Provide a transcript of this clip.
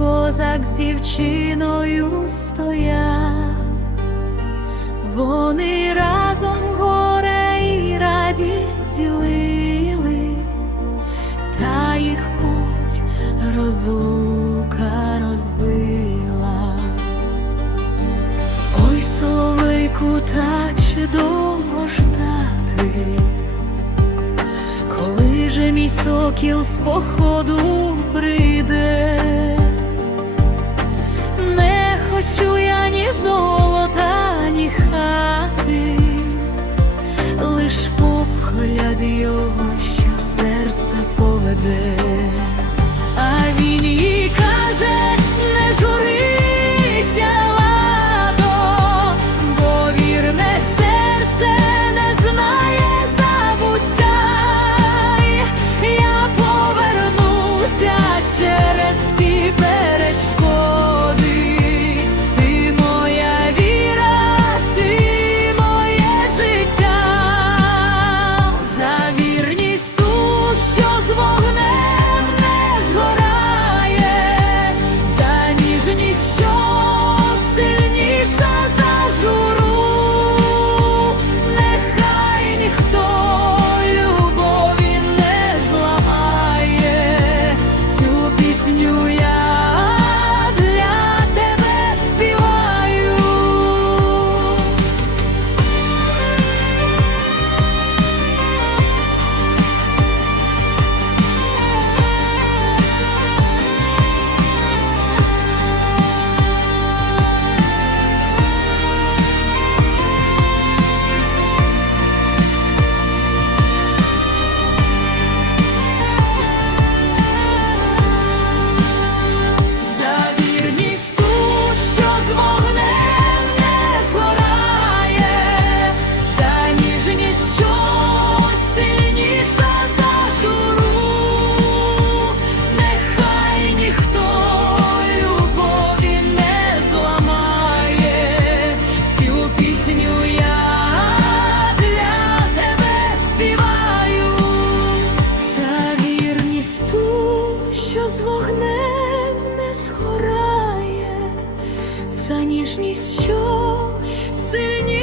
козак з дівчиною стояв, вони разом горе і радість ділили, та їх путь розлука розбила. Ой, соловейку, та чи довго ждати? Коли же мій сокіл з походу прийде, його, що серце поведе. згорає за ніжність, що сині.